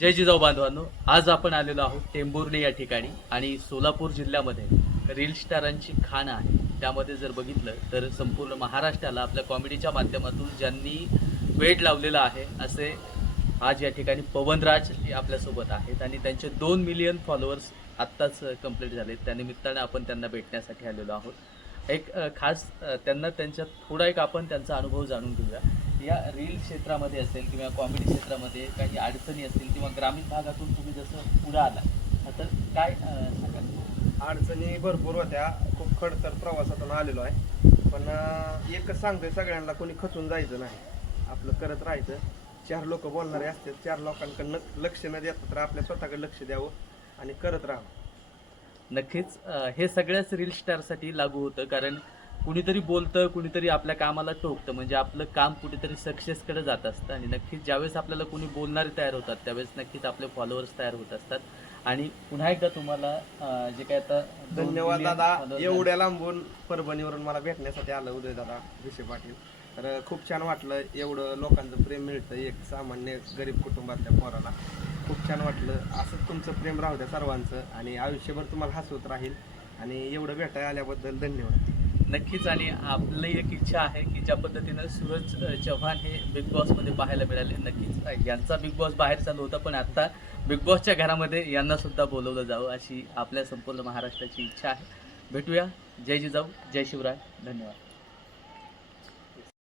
जय जिजाऊ बांधवांनो, आज आपण आलेलो आहोत टेंभुर्णी या ठिकाणी आणि सोलापूर जिल्ह्यामध्ये रील स्टारांची खाण आहे. त्यामध्ये जर बघितलं तर संपूर्ण महाराष्ट्राला आपल्या कॉमेडीच्या माध्यमातून ज्यांनी वेड लावलेला आहे असे आज या ठिकाणी पवनराज हे आपल्यासोबत आहेत आणि त्यांचे 2 मिलियन फॉलोअर्स आत्ताच कंप्लीट झालेत. त्यानिमित्ताने आपण त्यांना भेटण्यासाठी आलेलो आहोत. एक खास त्यांच्यात थोडा आपण त्यांचा अनुभव जाणून घेऊया. या रील क्षेत्रामध्ये असेल किंवा कॉमेडी क्षेत्रामध्ये काही अडचणी असतील किंवा ग्रामीण भागातून तुम्ही जसं पुढे आला तर काय सांगाल? अडचणी भरपूर होत्या. खूप खडतर प्रवासातून आलेलो आहे. पण एकच सांगतोय सगळ्यांना, कोणी खचून जायचं नाही, आपलं करत राहायचं. 4 लोक बोलणारे असतात, 4 लोकांकडनं लक्ष न देता तर आपल्या स्वतःकडे लक्ष द्यावं आणि करत राहावं. नक्कीच हे सगळ्याच रील स्टारसाठी लागू होतं, कारण कुणीतरी बोलतं, कुणीतरी आपल्या कामाला टोकतं, म्हणजे आपलं काम कुठेतरी सक्सेसकडे जात असतं. आणि नक्कीच ज्यावेळेस आपल्याला कोणी बोलणारे तयार होतात त्यावेळेस नक्कीच आपले फॉलोअर्स तयार होत असतात. आणि पुन्हा एकदा तुम्हाला जे काय आता धन्यवाद दादा, एवढ्या लांबून परभणीवरून मला भेटण्यासाठी आलं उदय दादा ऋषी पाटील. तर खूप छान वाटलं, एवढं लोकांचं प्रेम मिळतं एक सामान्य गरीब कुटुंबातल्या पोराला. खूप छान वाटलं. असंच तुमचं प्रेम राहू द्या सर्वांचं आणि आयुष्यभर तुम्हाला हसवत राहील. आणि एवढं भेटायला आल्याबद्दल धन्यवाद. नक्कीच. आणि आपली एक इच्छा आहे की ज्या पद्धतीनं सूरज चव्हाण हे बिग बॉसमध्ये पाहायला मिळाले, नक्कीच यांचा बिग बॉस बाहेर चालू होता पण आता बिग बॉसच्या घरामध्ये यांना सुद्धा बोलवलं जावं अशी आपल्या संपूर्ण महाराष्ट्राची इच्छा आहे. भेटूया. जय जिजाऊ, जय शिवराय, धन्यवाद.